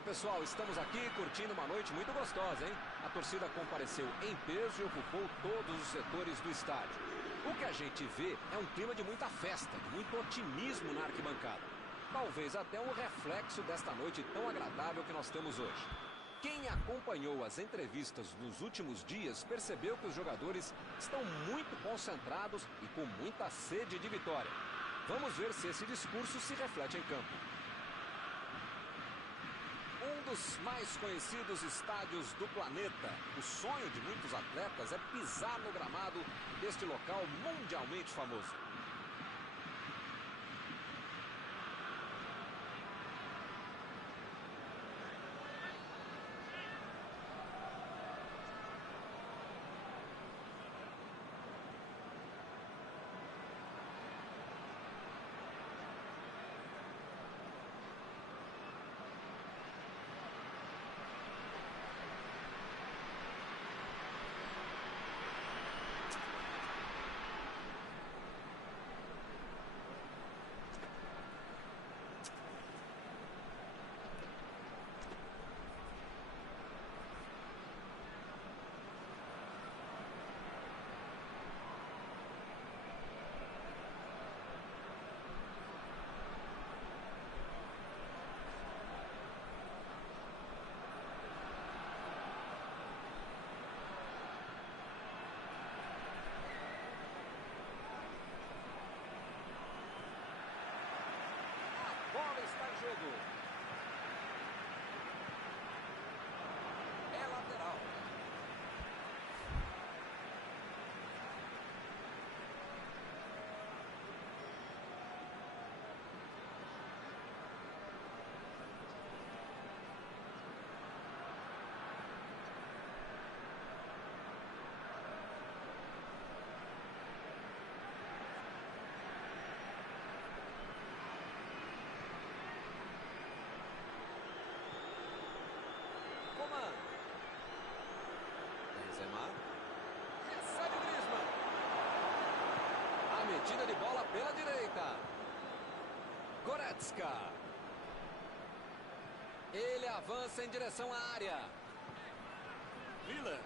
Olá pessoal, estamos aqui curtindo uma noite muito gostosa, hein? A torcida compareceu em peso e ocupou todos os setores do estádio. O que a gente vê é um clima de muita festa, de muito otimismo na arquibancada. Talvez até um reflexo desta noite tão agradável que nós temos hoje. Quem acompanhou as entrevistas nos últimos dias percebeu que os jogadores estão muito concentrados e com muita sede de vitória. Vamos ver se esse discurso se reflete em campo. Um dos mais conhecidos estádios do planeta. O sonho de muitos atletas é pisar no gramado deste local mundialmente famoso. A bola está em jogo. É lateral. Coman. Benzema. Recebe Griezmann. A metida de bola pela direita. Goretzka. Ele avança em direção à área. Miller.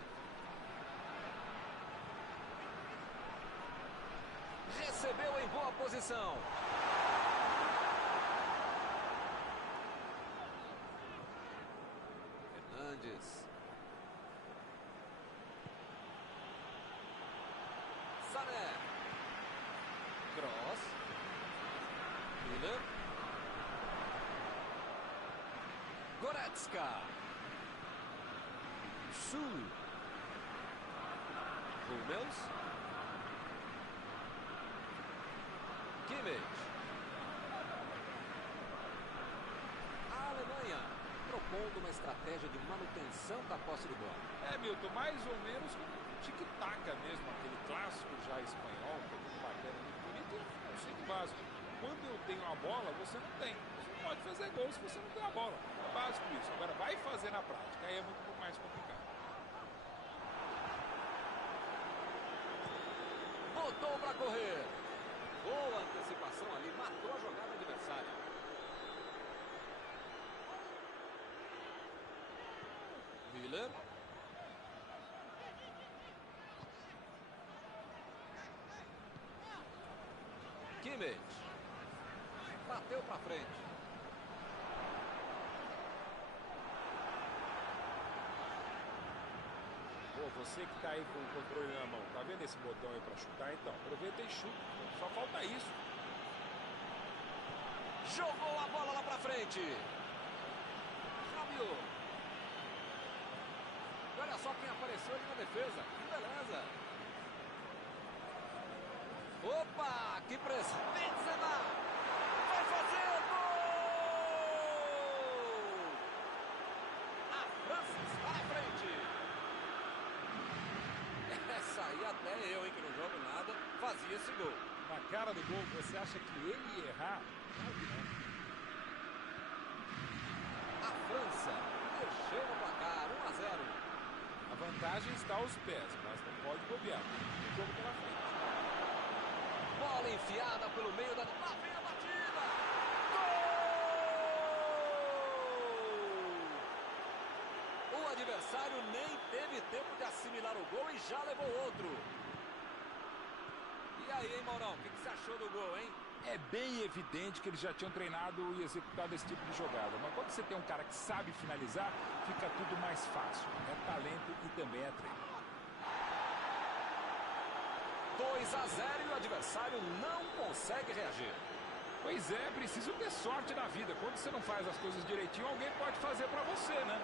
Recebeu em boa posição. Fernandes. Sané. Kroos. Miller. Goretzka. Sul. Hummels. Kimmich. A Alemanha propondo uma estratégia de manutenção da posse de bola. É, Milton, mais ou menos como um tic-tac mesmo, aquele clássico já espanhol, que é muito bacana, muito bonito, e é um conceito básico. Quando eu tenho a bola, você não tem. Você não pode fazer gol se você não tem a bola. É básico isso. Agora, vai fazer na prática, aí é muito mais complicado. Botou para correr. Boa antecipação ali, matou a jogada adversária. Miller. Kimmich. Bateu para frente. Pô, você que tá aí com o controle na mão, tá vendo esse botão aí pra chutar? Então, aproveita e chuta. Só falta isso. Jogou a bola lá para frente. Rabiot. Olha só quem apareceu ali na defesa. Que beleza. Opa, que pressão. Benzema. Vai fazer gol. A França está na frente. Essa aí até eu, hein, que não jogo nada, fazia esse gol. Na cara do gol, você acha que ele ia errar? Claro que não. A França mexeu no placar, 1-0. A vantagem está aos pés, mas não pode bobear. Tem um jogo pela frente. Bola enfiada pelo meio da... Lá vem a batida! Gol! adversário nem teve tempo de assimilar o gol e já levou outro. E aí, hein, Maurão? O que você achou do gol, hein? É bem evidente que eles já tinham treinado e executado esse tipo de jogada. Mas quando você tem um cara que sabe finalizar, fica tudo mais fácil. É talento e também é treino. 2-0 e o adversário não consegue reagir. Pois é, preciso ter sorte na vida. Quando você não faz as coisas direitinho, alguém pode fazer pra você, né?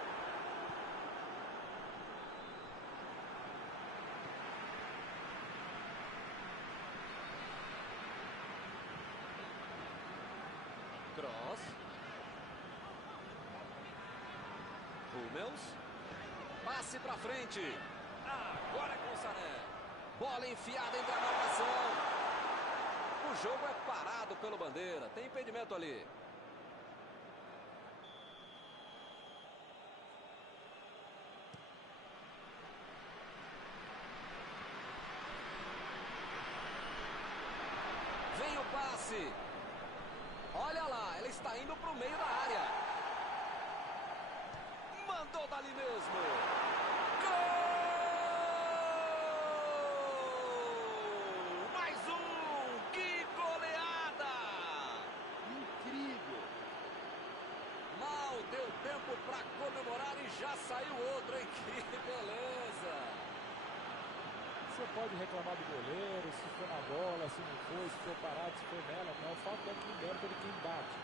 Cross. Hummels. Passe pra frente. Agora é com o Sané. Bola enfiada entre a marcação. O jogo é parado pelo bandeira. Tem impedimento ali. Vem o passe. Olha lá, ela está indo para o meio da área. Mandou dali mesmo. Gol! Mais um! Que goleada! Incrível! Mal deu tempo para comemorar e já saiu outro, hein? Que beleza! Você pode reclamar do goleiro, se foi na bola, se não foi, se foi parado, se foi nela. Não, falta do mérito de quem bate.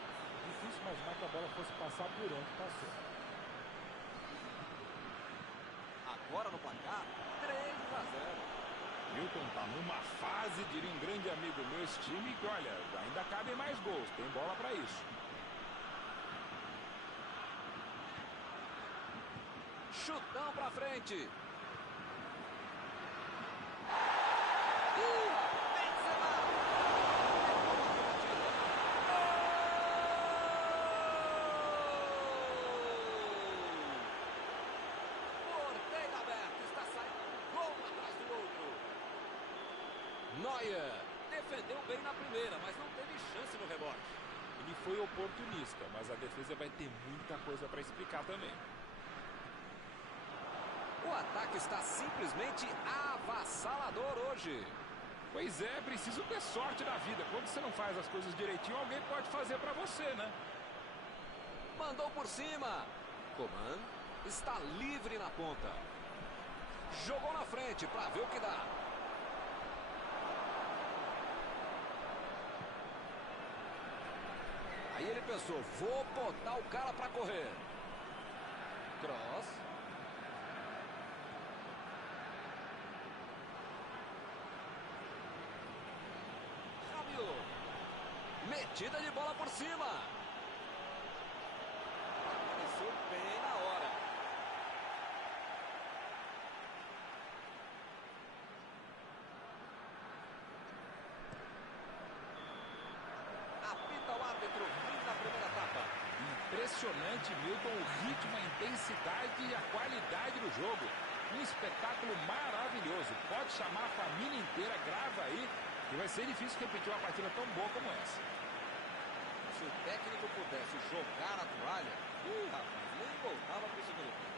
Difícil imaginar que a bola fosse passar por onde passou. Agora no placar, 3-0. Milton tá numa fase, diria um grande amigo meu, esse time, que olha, ainda cabem mais gols, tem bola pra isso. Chutão pra frente. Neuer defendeu bem na primeira, mas não teve chance no rebote. Ele foi oportunista, mas a defesa vai ter muita coisa para explicar também. O ataque está simplesmente avassalador hoje. Pois é, preciso ter sorte na vida. Quando você não faz as coisas direitinho, alguém pode fazer para você, né? Mandou por cima. Coman está livre na ponta. Jogou na frente para ver o que dá. Aí ele pensou, vou botar o cara para correr. Cross. Rabiot. Metida de bola por cima. Apareceu bem na hora. Apita o árbitro, fim da primeira etapa. Impressionante, Milton, o ritmo, a intensidade e a qualidade do jogo. Um espetáculo maravilhoso. Pode chamar a família inteira, grava aí, que vai ser difícil repetir uma partida tão boa como essa. Se o técnico pudesse jogar a toalha, rapaz, nem voltava para o segundo tempo.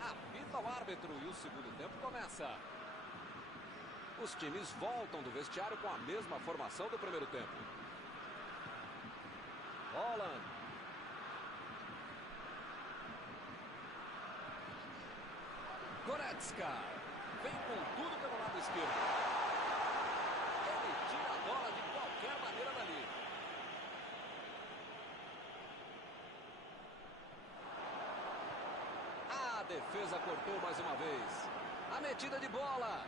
Apita o árbitro e o segundo tempo começa. Os times voltam do vestiário com a mesma formação do primeiro tempo. Holland. Goretzka. Vem com tudo pelo lado esquerdo. Ele tira a bola de qualquer maneira dali. A defesa cortou mais uma vez. A metida de bola.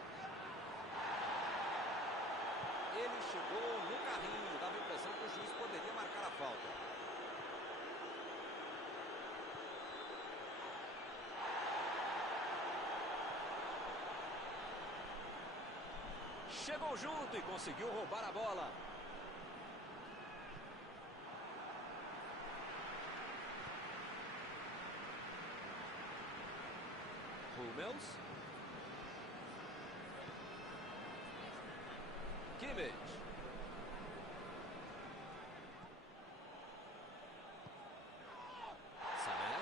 Ele chegou no carrinho. Dava a impressão que o juiz poderia marcar a falta. Chegou junto e conseguiu roubar a bola. Hummels. Kimmich. Sané.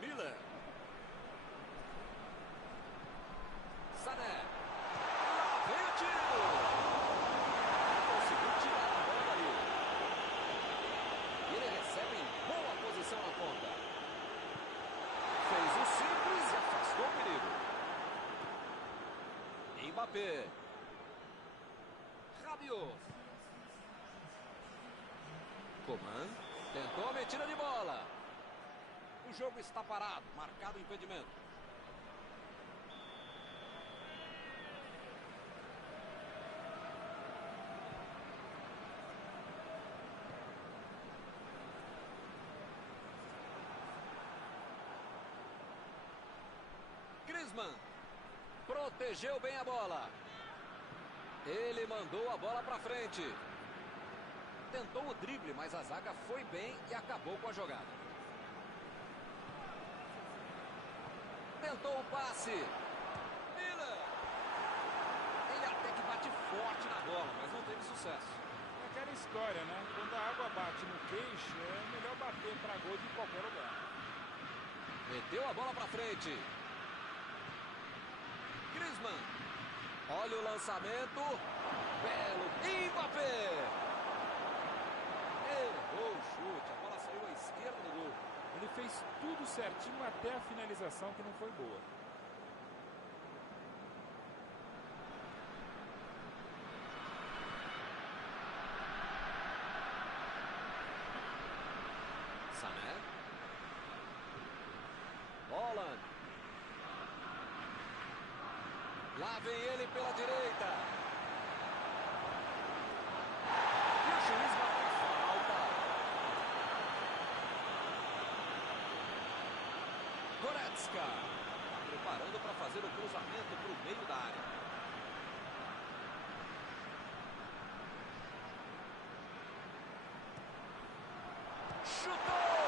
Miller. Sané. Lá vem o tiro. Conseguiu tirar a bola dali. Ele recebe em boa posição na ponta. Fez o simples e afastou o perigo. Mbappé. Rabiot. Coman. Tentou a metida de bola. O jogo está parado. Marcado o impedimento. Griezmann. Protegeu bem a bola. Ele mandou a bola para frente. Tentou o drible, mas a zaga foi bem e acabou com a jogada. Tentou o passe. Miller. Ele até que bate forte na bola, mas não teve sucesso. É aquela história, né? Quando a água bate no queixo, é melhor bater para gol de qualquer lugar. Meteu a bola para frente. Griezmann. Olha o lançamento. Belo Mbappé. Errou o chute. A bola saiu à esquerda do gol. Ele fez tudo certinho até a finalização, que não foi boa. Sané. Holland. Lá vem ele pela direita. E o juiz marca falta. Goretzka. Preparando para fazer o cruzamento para o meio da área. Chutou!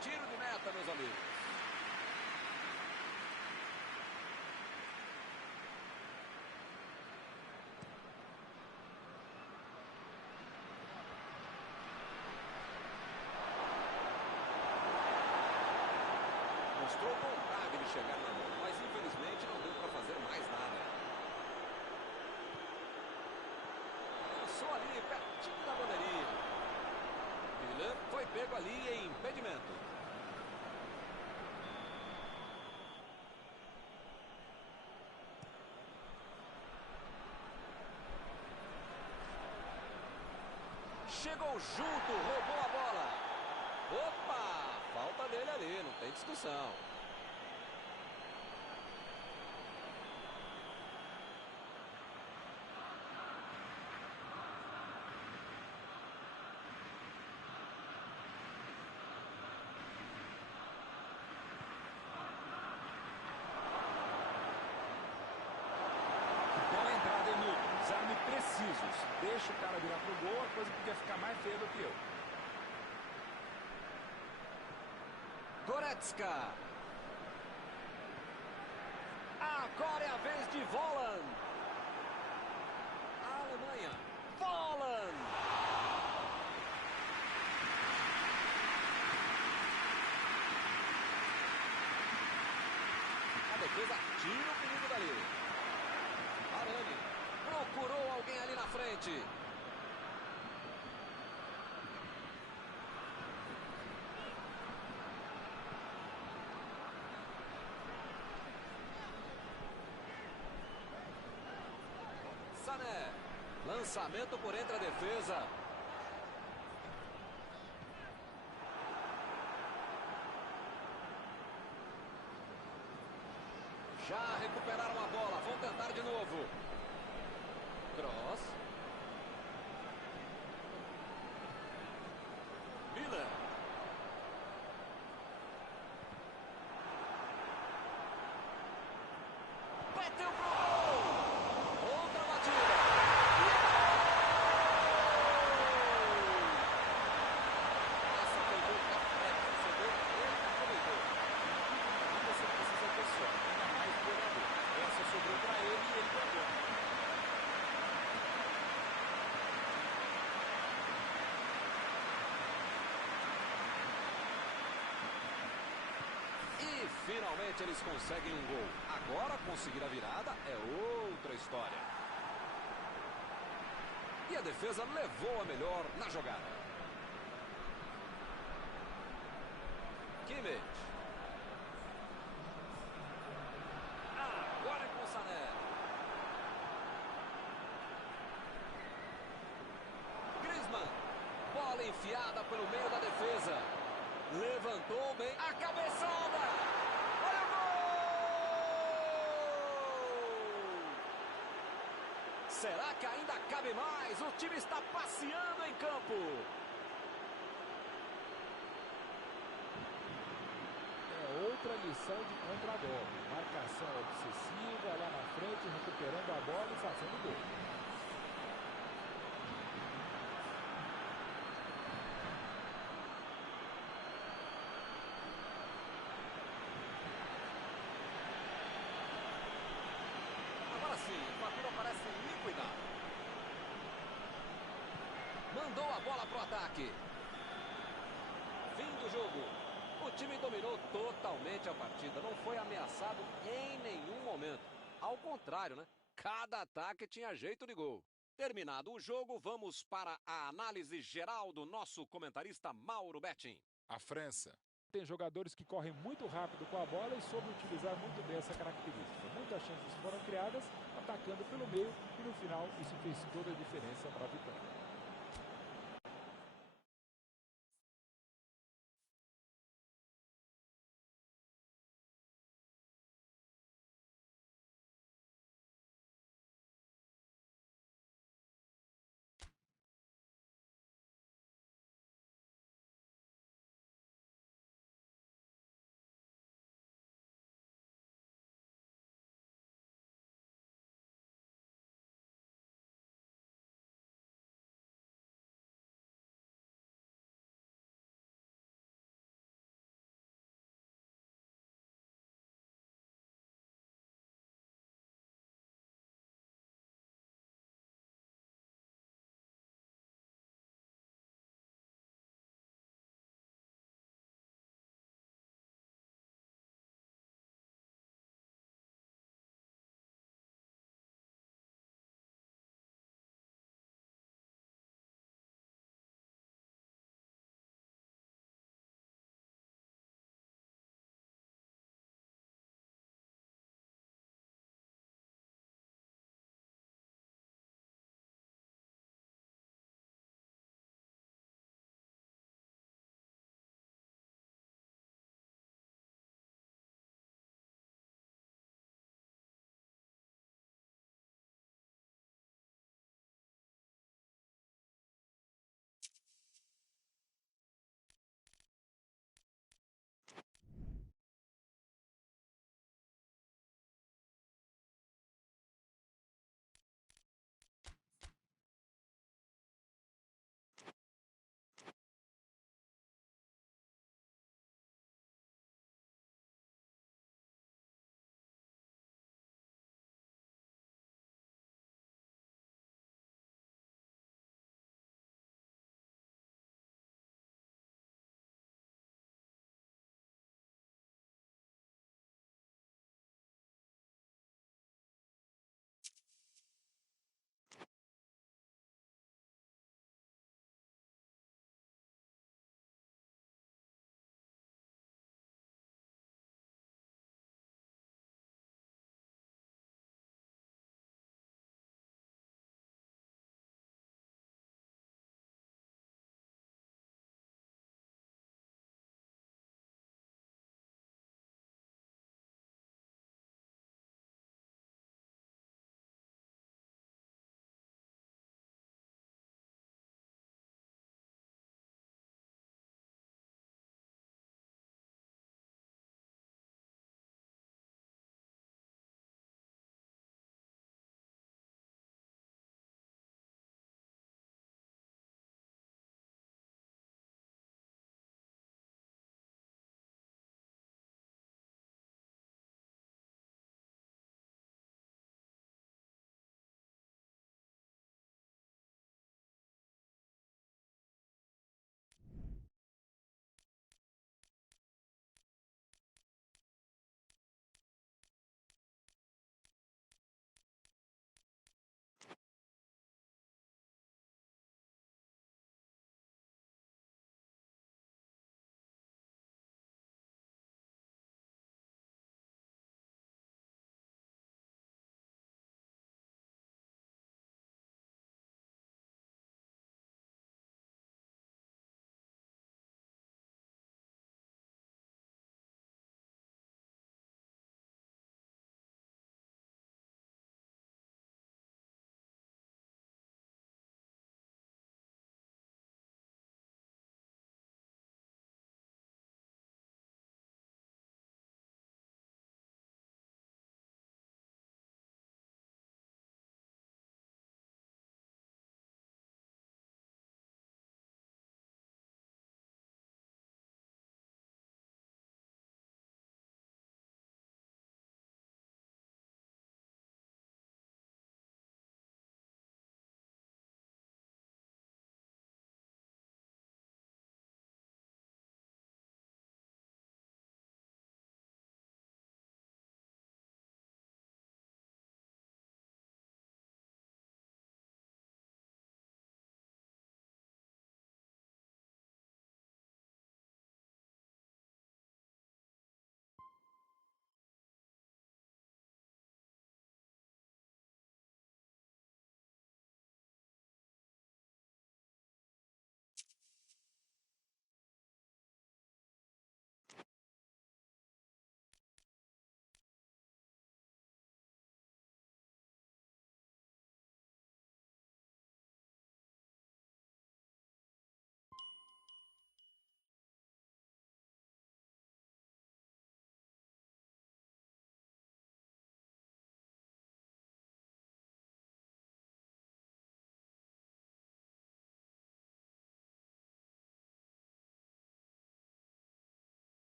Tiro de meta, meus amigos. Mostrou vontade de chegar na bola, mas infelizmente não deu para fazer mais nada. Passou ali, pertinho da bandeirinha. Miller foi pego ali em impedimento. Chegou junto, roubou a bola. Opa! Falta dele ali, não tem discussão. Bola entrada, Newton. Desarme precisos. Deixa o cara virar pro gol, a coisa podia ficar mais feia do que eu. Goretzka. Agora é a vez de Volland. A Alemanha. Volland. A defesa tira o perigo dali. Arane procurou alguém ali na frente. Sané. Lançamento por entre a defesa. Já recuperaram a bola. Vão tentar de novo. Cross. Miller. Bateu pro gol. Outra batida. E é gol! Essa foi gol pra frente. Recebeu, ele aproveitou. E você precisa ter sorte, ainda mais do goleador. Essa sobrou para ele e ele pegou. E finalmente eles conseguem um gol. Agora conseguir a virada é outra história. E a defesa levou a melhor na jogada. Kimmich. Agora é com o Sané. Griezmann. Bola enfiada pelo meio da defesa. Levantou bem a cabeçada. Olha o gol! Será que ainda cabe mais? O time está passeando em campo. É outra lição de contragolpe. Marcação obsessiva lá na frente, recuperando a bola e fazendo gol. Agora sim, o Papiro parece liquidado. Mandou a bola pro ataque. Fim do jogo. O time dominou totalmente a partida. Não foi ameaçado em nenhum momento. Ao contrário, né? Cada ataque tinha jeito de gol. Terminado o jogo, vamos para a análise geral do nosso comentarista Mauro Betting. A França tem jogadores que correm muito rápido com a bola e soube utilizar muito bem essa característica. Muitas chances foram criadas, atacando pelo meio e no final isso fez toda a diferença para a vitória.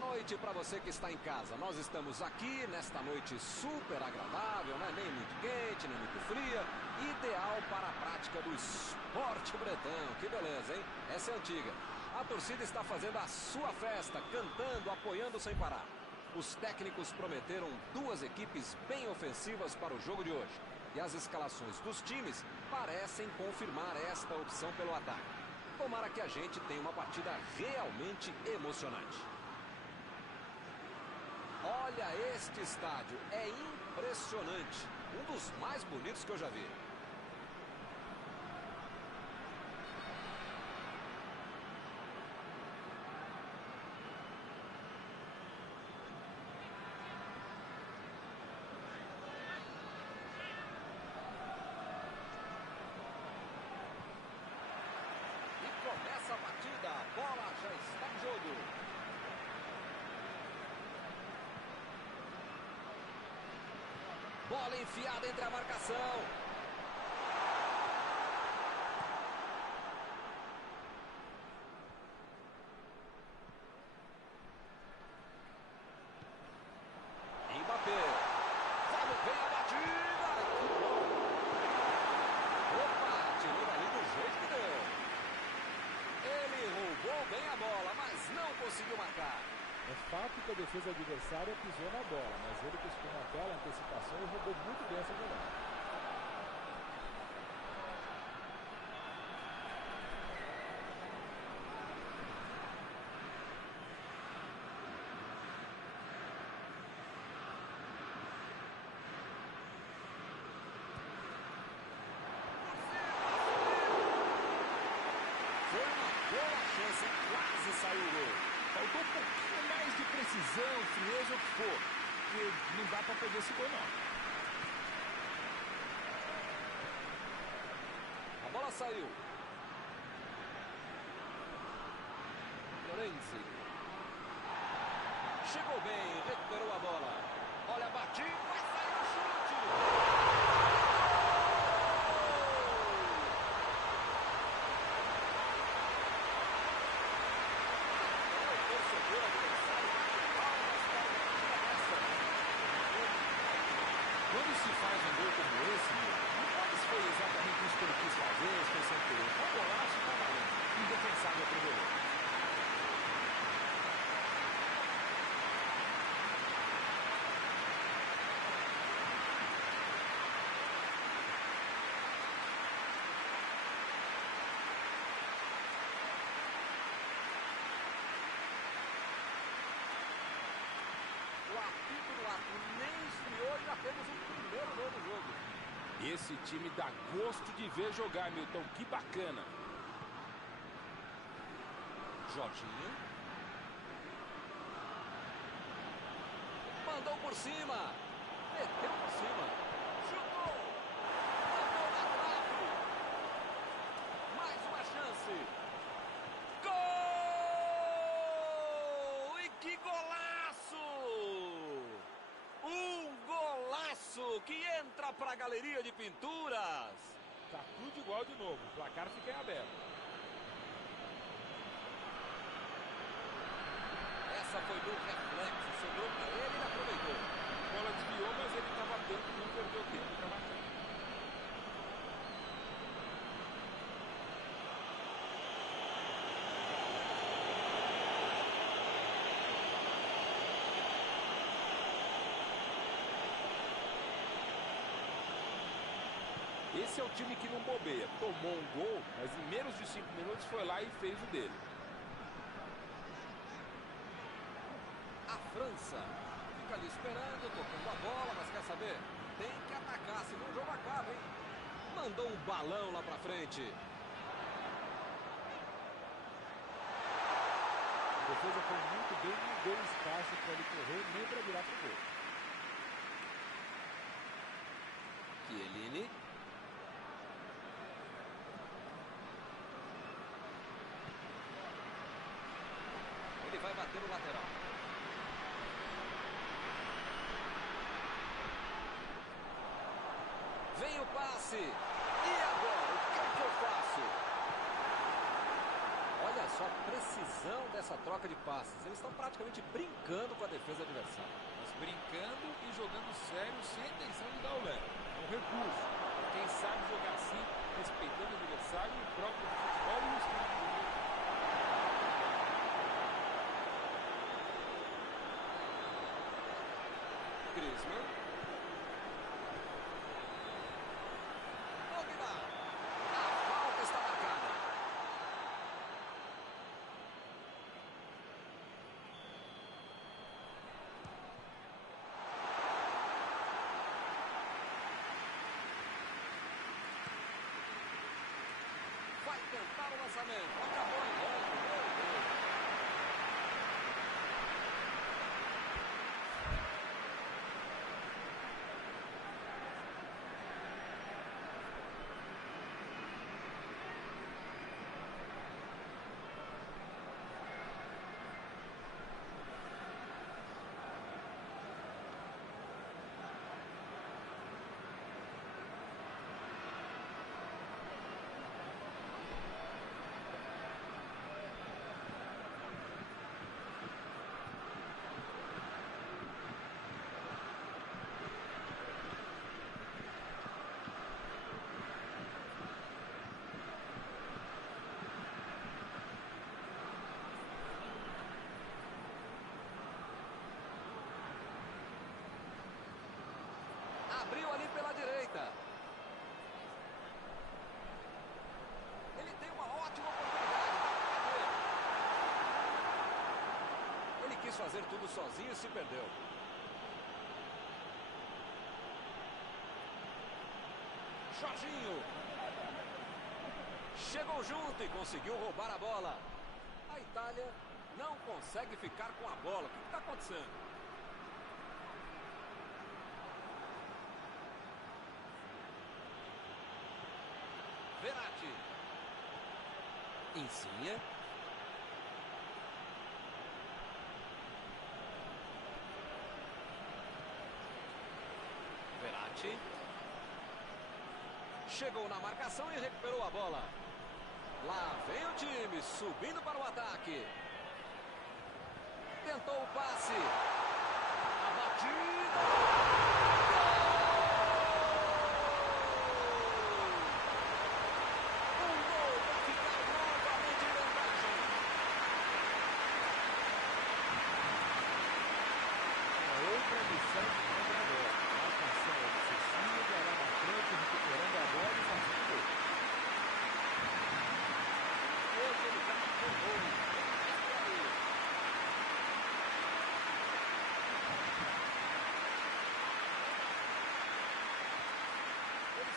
noite para você que está em casa. Nós estamos aqui nesta noite super agradável, né? Nem muito quente, nem muito fria. Ideal para a prática do esporte bretão. Que beleza, hein? Essa é antiga. A torcida está fazendo a sua festa, cantando, apoiando sem parar. Os técnicos prometeram duas equipes bem ofensivas para o jogo de hoje. E as escalações dos times parecem confirmar esta opção pelo ataque. Tomara que a gente tenha uma partida realmente emocionante. Olha este estádio, é impressionante. Um dos mais bonitos que eu já vi. Começa a partida, a bola já está em jogo. Bola enfiada entre a marcação. Mbappé. Vamos ver a batida. Opa, tirou dali do jeito que deu. Ele roubou bem a bola, mas não conseguiu marcar. É fato que a defesa adversária pisou na bola, mas ele buscou uma bela antecipação e roubou muito bem essa jogada. Quase saiu o gol. Faltou um pouquinho mais de precisão, frieza, o que for. Porque não dá para perder esse gol, não. A bola saiu. Florenzi. Chegou bem, recuperou a bola. Olha a batida, vai sair o chute. Quando se faz um gol como esse, não pode se foi exatamente isso que ele quis fazer, se foi sem querer. Foi um golaço, tá valendo. Indefensável pro goleiro. O apito do árbitro nem esfriou e já temos o primeiro gol do jogo. Esse time dá gosto de ver jogar, Milton. Que bacana. Jorginho. Mandou por cima. Meteu por cima. Chutou. Mandou na trave. Mais uma chance. Gol! E que golaço! Um golaço que entra para a galeria de pinturas. Tá tudo igual de novo. O placar fica em aberto. Essa foi do reflexo. Sobrou para ele e ele aproveitou. A bola desviou, mas ele estava atento e não perdeu tempo para marcar. Esse é o time que não bobeia. Tomou um gol, mas em menos de 5 minutos foi lá e fez o dele. A França fica ali esperando, tocando a bola, mas quer saber? Tem que atacar, senão o jogo acaba, hein? Mandou um balão lá pra frente. A defesa foi muito bem, não deu espaço para ele correr, nem para virar pro gol. Chiellini. Ele vai bater no lateral. Vem o passe. E agora, o que é que eu faço? Olha só a precisão dessa troca de passes. Eles estão praticamente brincando com a defesa adversária. Mas brincando e jogando sério sem intenção de dar o leve. É um recurso. Quem sabe jogar assim, respeitando o adversário e o próprio futebol e o espírito do jogo. Griezmann. Pogba. A falta está marcada. Vai tentar o lançamento. Acabou errando. Meu Deus. Abriu ali pela direita. Ele tem uma ótima oportunidade. Ele quis fazer tudo sozinho e se perdeu. Jorginho. Chegou junto e conseguiu roubar a bola. A Itália não consegue ficar com a bola. O que está acontecendo? Verratti. Insigne. Verratti. Chegou na marcação e recuperou a bola. Lá vem o time, subindo para o ataque. Tentou o passe. A batida.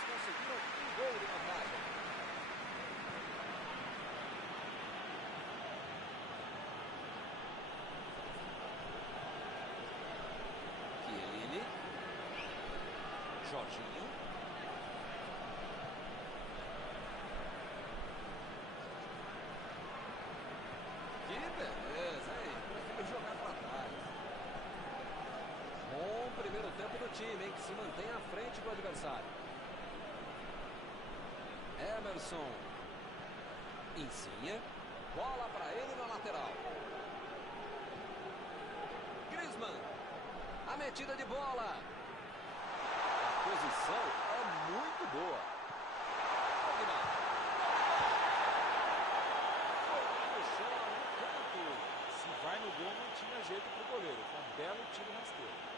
Conseguiram um gol de vantagem. Chiellini. Jorginho. Que beleza, hein? Prefiro jogar para trás. Bom primeiro tempo do time, hein? Que se mantém à frente do adversário. Emerson. Insigne. Bola para ele na lateral. Griezmann. A metida de bola. A posição é muito boa. Pogba. Foi lá no chão, no canto. Se vai no gol, não tinha jeito pro goleiro. Foi um belo tiro rasteiro.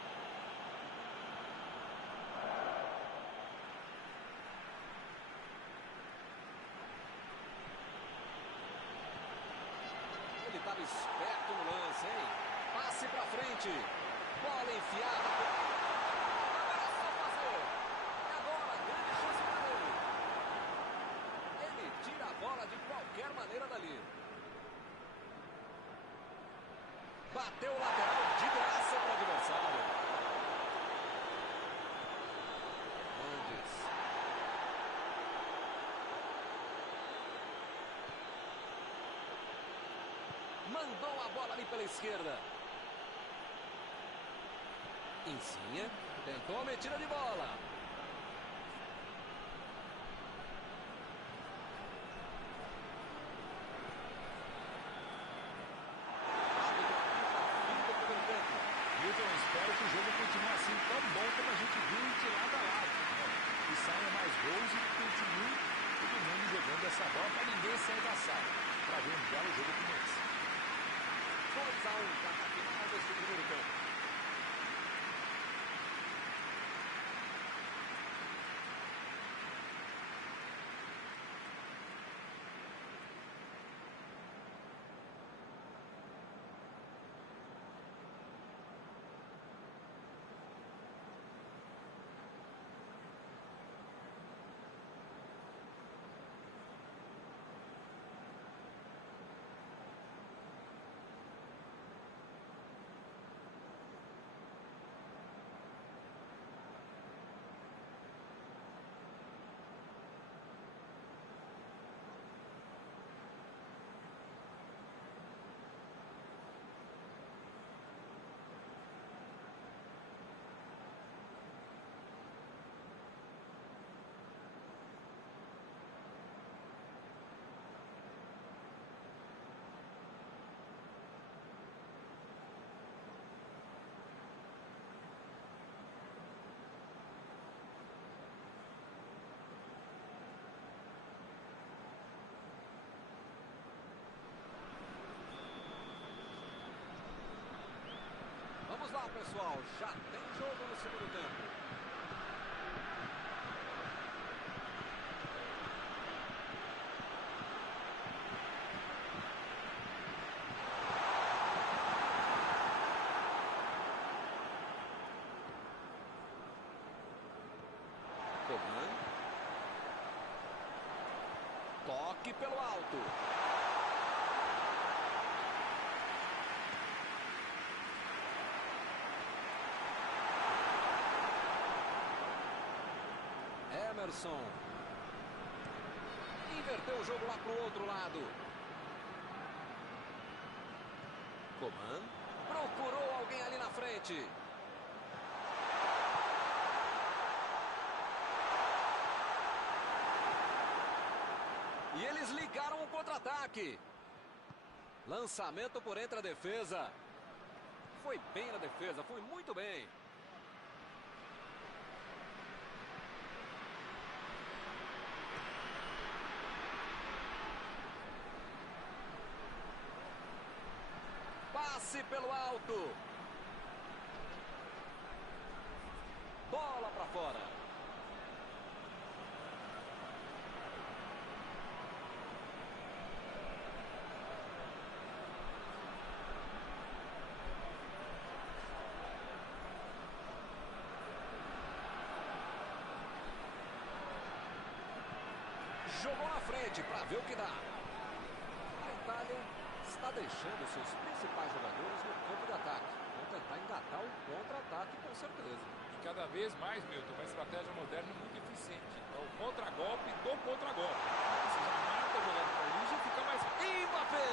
Estava esperto no lance, hein? Passe pra frente. Bola enfiada. Agora é só fazer. E agora, grande chance para ele. Ele tira a bola de qualquer maneira dali. Bateu o lateral de graça para o adversário. Mendes. Mandou a bola ali pela esquerda. Insigne. Tentou a metida de bola. gols e continue todo mundo jogando essa bola para ninguém sair da sala. Para ver um belo jogo como esse. 2-1, placar final desse primeiro tempo. Vamos lá, pessoal. Já tem jogo no segundo tempo. Coman. Toque pelo alto. Emerson. Inverteu o jogo lá pro outro lado. Coman. Procurou alguém ali na frente. E eles ligaram o contra-ataque. Lançamento por entre a defesa. Foi bem na defesa, foi muito bem. Passe pelo alto. Bola para fora. Jogou na frente para ver o que dá. A Itália está deixando seus principais jogadores no campo de ataque. Vão tentar engatar o contra-ataque com certeza. E cada vez mais, Milton, uma estratégia moderna muito eficiente. É o contra-golpe do contra-golpe. Você já mata a jogada para ali e já fica mais... Mbappé!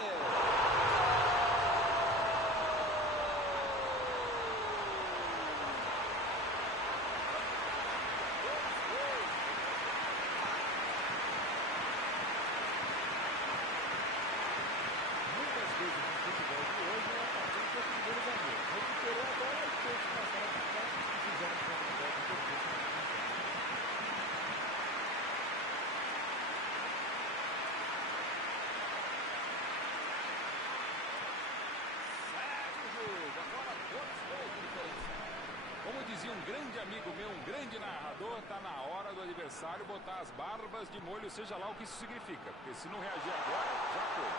Como dizia um grande amigo meu, um grande narrador, tá na hora do adversário botar as barbas de molho, seja lá o que isso significa. Porque se não reagir agora, já foi.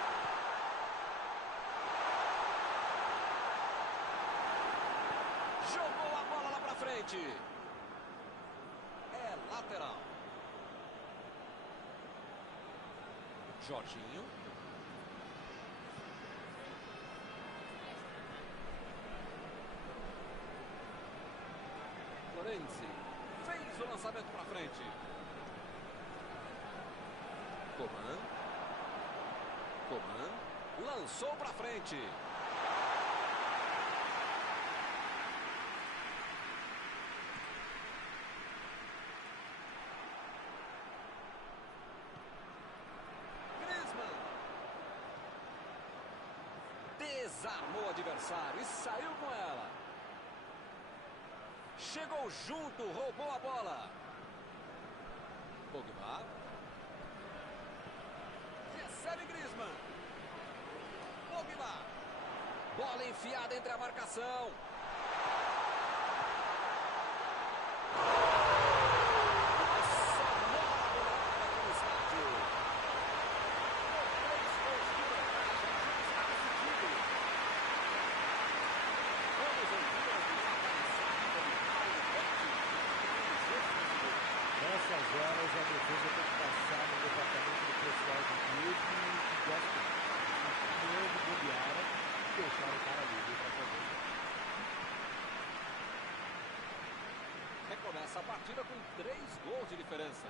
Jogou a bola lá pra frente. É lateral. Jorginho. Florenzi fez o lançamento para frente. Coman. Lançou para frente. Griezmann. Desarmou o adversário e saiu com ela. Chegou junto, roubou a bola. Pogba. Recebe Griezmann. Pogba. Bola enfiada entre a marcação. Nessas horas a defesa tem que passar no departamento do pessoal do clube que gosta de novo bobeara e deixar o cara livre para fazer. Recomeça a partida com 3 gols de diferença.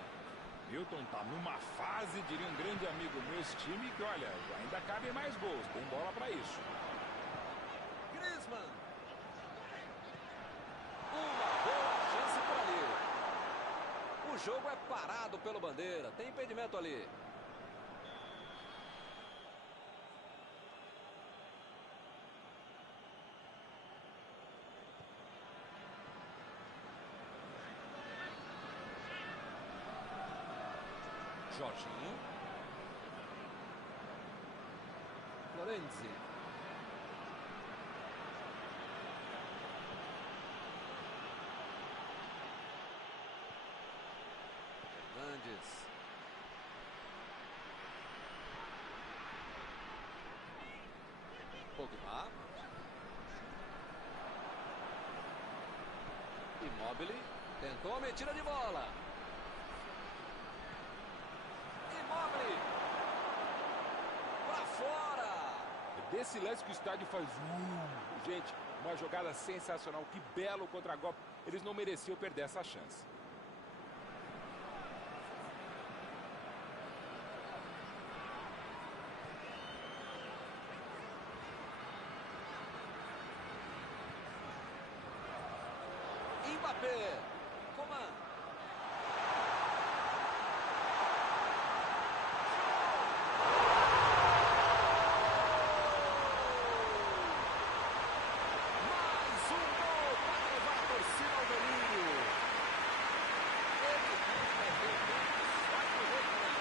Milton tá numa fase, diria um grande amigo meu, esse time, que olha, ainda cabem mais gols, tem bola para isso. Griezmann. Uma boa chance por ali. O jogo é parado pelo Bandeira. Tem impedimento ali. Jorginho. Florenzi. Fernandes. Pogba. Immobile. Tentou a metida de bola. Immobile. Pra fora. É desse lance que o estádio faz... Gente, uma jogada sensacional. Que belo contra-golpe. Eles não mereciam perder essa chance. Mbappé. Coman. Mais um gol para levar a torcida ao delírio. Ele não perdeu tempo, só que o gol não.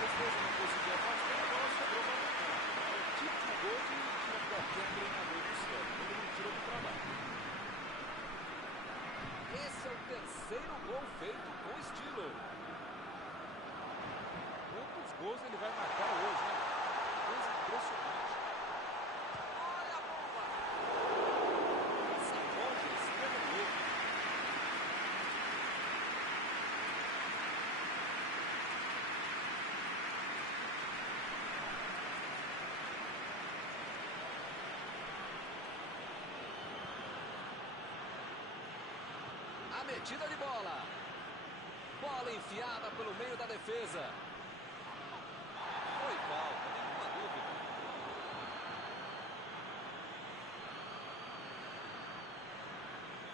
Depois não conseguiu afastar, a bola sobrou para o campo. É o tipo de gol que tira qualquer treinador do sério. Ele não tira do trabalho. Esse é o terceiro gol feito com estilo. Quantos gols ele vai marcar hoje, hein? Coisa impressionante. Olha a bomba. Essa longe, esquerda do gol. A metida de bola. Bola enfiada pelo meio da defesa. Foi falta, nenhuma dúvida.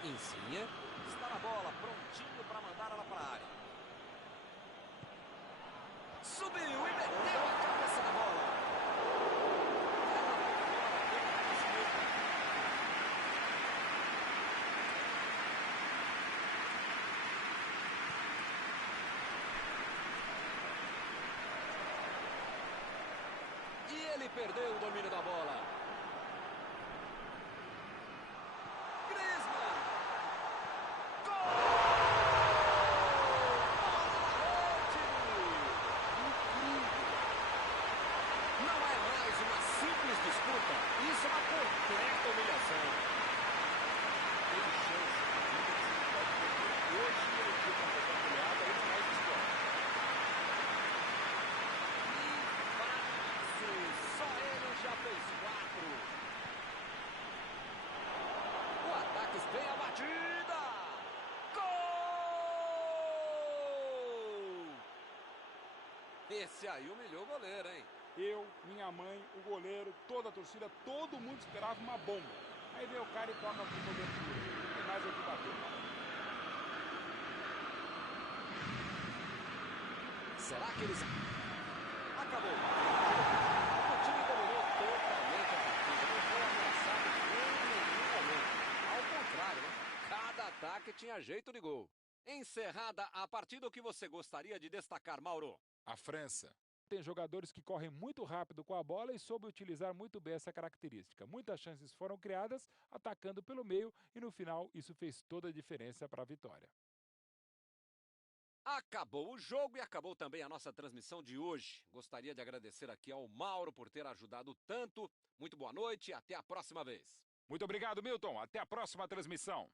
Insigne está na bola, prontinho para mandar ela para a área. Subiu e meteu a cabeça na bola. Ele perdeu o domínio da bola. Griezmann. Gol! Não é mais uma simples disputa. Isso é uma completa humilhação. Tem chance. Hoje ele tem uma goleada, ele faz história. Só ele já fez 4. O ataque tem a batida. Gol! Esse aí humilhou o goleiro, hein? Eu, minha mãe, o goleiro, toda a torcida, todo mundo esperava uma bomba. Aí vem o cara e toca com cobertura. Não tem mais o que bater. Será que eles... Acabou. O time dominou totalmente a partida. Não foi ameaçado em nenhum momento. Ao contrário, né? Cada ataque tinha jeito de gol. Encerrada a partida, o que você gostaria de destacar, Mauro? A França tem jogadores que correm muito rápido com a bola e soube utilizar muito bem essa característica. Muitas chances foram criadas atacando pelo meio e no final isso fez toda a diferença para a vitória. Acabou o jogo e acabou também a nossa transmissão de hoje. Gostaria de agradecer aqui ao Mauro por ter ajudado tanto. Muito boa noite e até a próxima vez. Muito obrigado, Milton. Até a próxima transmissão.